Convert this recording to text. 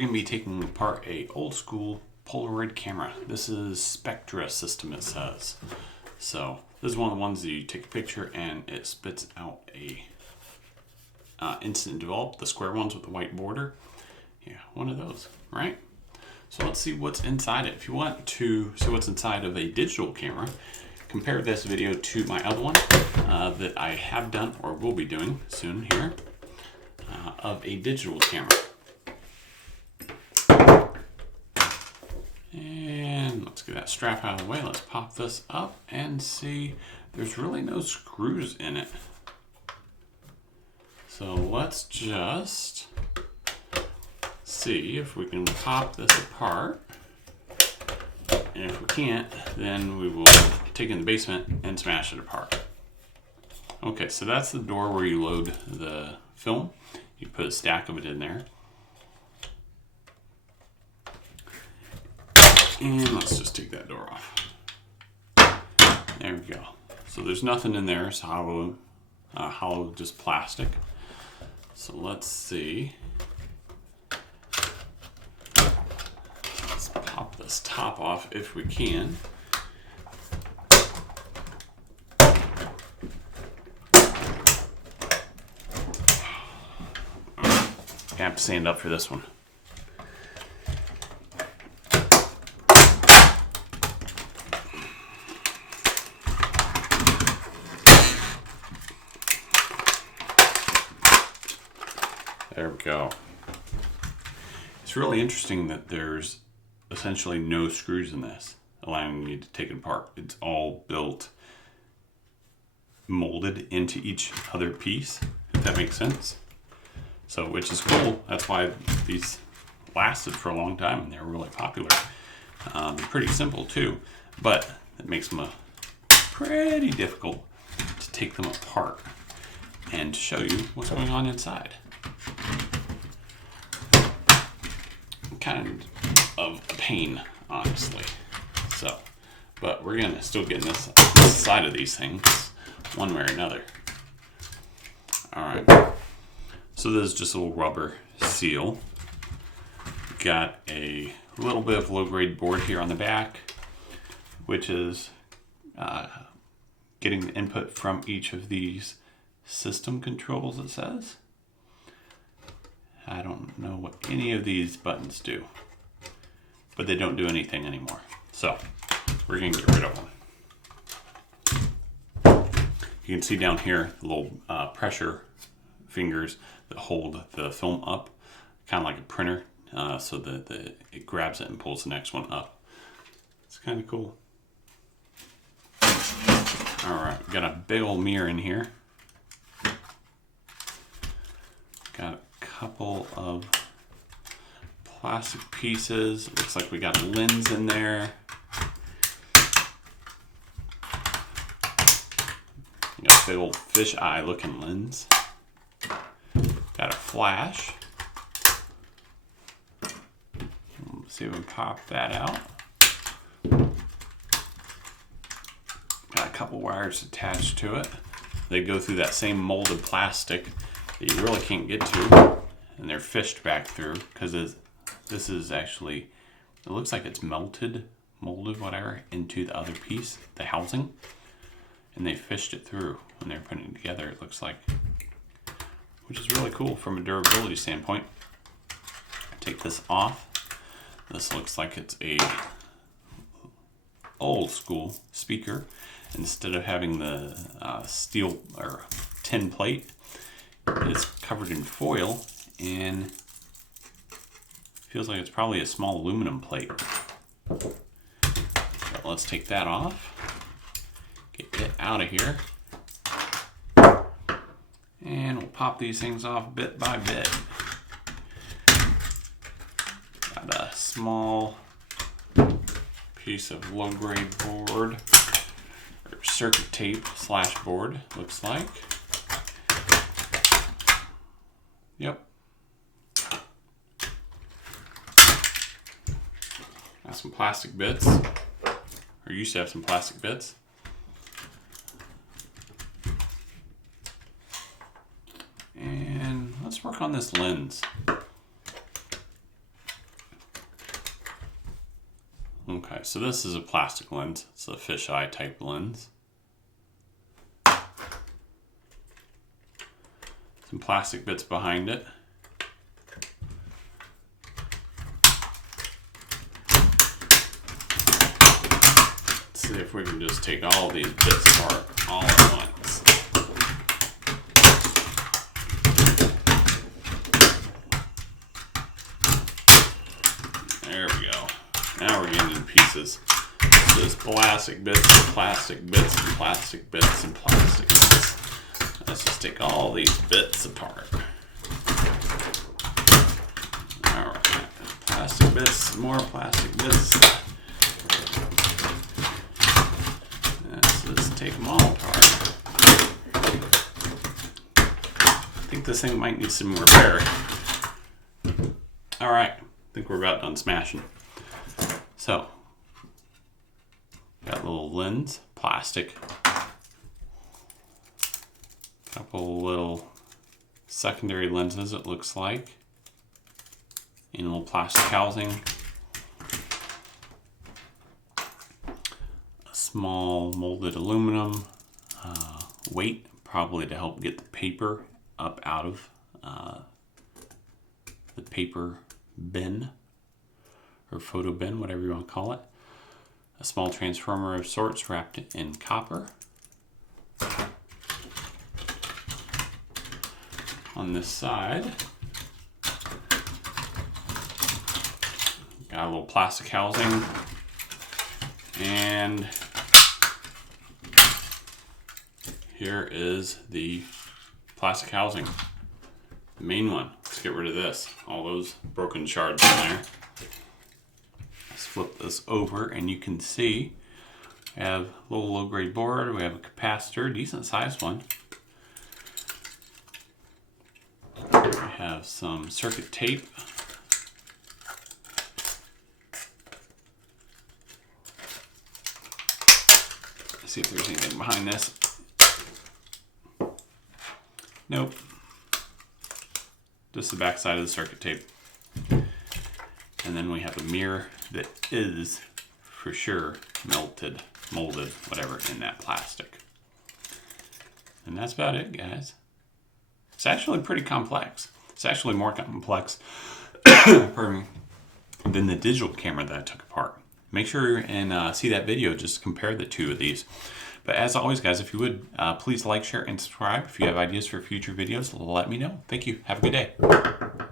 going to be taking apart a old school Polaroid camera. This is Spectra system, it says. So this is one of the ones that you take a picture and it spits out a instant develop, the square ones with the white border. Yeah, one of those, right? So let's see what's inside it. If you want to see what's inside of a digital camera, compare this video to my other one that I have done or will be doing soon here of a digital camera. And let's get that strap out of the way. Let's pop this up and see. There's really no screws in it. So let's just see if we can pop this apart. And if we can't, then we will take it in the basement and smash it apart. Okay, so that's the door where you load the film. You put a stack of it in there. And let's just take that door off. There we go. So there's nothing in there. It's hollow, just plastic. So let's see. Let's pop this top off if we can. I have to stand up for this one. There we go. It's really interesting that there's essentially no screws in this, allowing you to take it apart. It's all built, molded into each other piece, if that makes sense. So, which is cool. That's why these lasted for a long time and they're really popular. They're pretty simple too, but it makes them pretty difficult to take them apart and to show you what's going on inside. Kind of a pain, honestly. So, but we're gonna still get this side of these things one way or another. All right. So this is just a little rubber seal. Got a little bit of low-grade board here on the back, which is getting the input from each of these system controls, it says. I don't know what any of these buttons do, but they don't do anything anymore. So we're going to get rid of them. You can see down here the little pressure fingers that hold the film up, kind of like a printer, so that it grabs it and pulls the next one up. It's kind of cool. All right, we got a big old mirror in here. Got a couple of plastic pieces. Looks like we got a lens in there. Got a big old fisheye looking lens. Got a flash. Let's see if we can pop that out. Got a couple wires attached to it. They go through that same molded plastic that you really can't get to, and they're fished back through because this is actually, it looks like it's molded, whatever, into the other piece, the housing, and they fished it through when they're putting it together, it looks like, which is really cool from a durability standpoint. Take this off. This looks like it's a old school speaker. Instead of having the steel or tin plate, it's covered in foil and feels like it's probably a small aluminum plate. So let's take that off, get it out of here, and we'll pop these things off bit by bit. Got a small piece of low-grade board, or circuit tape / board, looks like. Yep. Got some plastic bits, or used to have some plastic bits. And let's work on this lens. Okay, so this is a plastic lens. It's a fisheye type lens. Some plastic bits behind it. Let's see if we can just take all these bits apart all at once. There we go. Now we're getting into pieces. Just plastic bits and plastic bits and plastic bits and plastic bits. Let's just take all these bits apart. Alright. Plastic bits, more plastic bits. Let's just take them all apart. I think this thing might need some repair. Alright. I think we're about done smashing. So, got a little lens, plastic, couple little secondary lenses it looks like, in a little plastic housing, a small molded aluminum weight, probably to help get the paper up out of the paper bin or photo bin, whatever you want to call it. A small transformer of sorts wrapped in copper. On this side, got a little plastic housing, and here is the plastic housing, the main one. Let's get rid of this, all those broken shards in there. Let's flip this over and you can see we have a little low-grade board, we have a capacitor, decent sized one. We have some circuit tape. Let's see if there's anything behind this. Nope. Just the back side of the circuit tape. And then we have a mirror that is for sure melted, molded, whatever, in that plastic. And that's about it, guys. It's actually pretty complex. It's actually more complex pardon me, than the digital camera that I took apart. Make sure and see that video, just compare the two of these. But as always, guys, if you would, please like, share, and subscribe. If you have ideas for future videos, let me know. Thank you. Have a good day.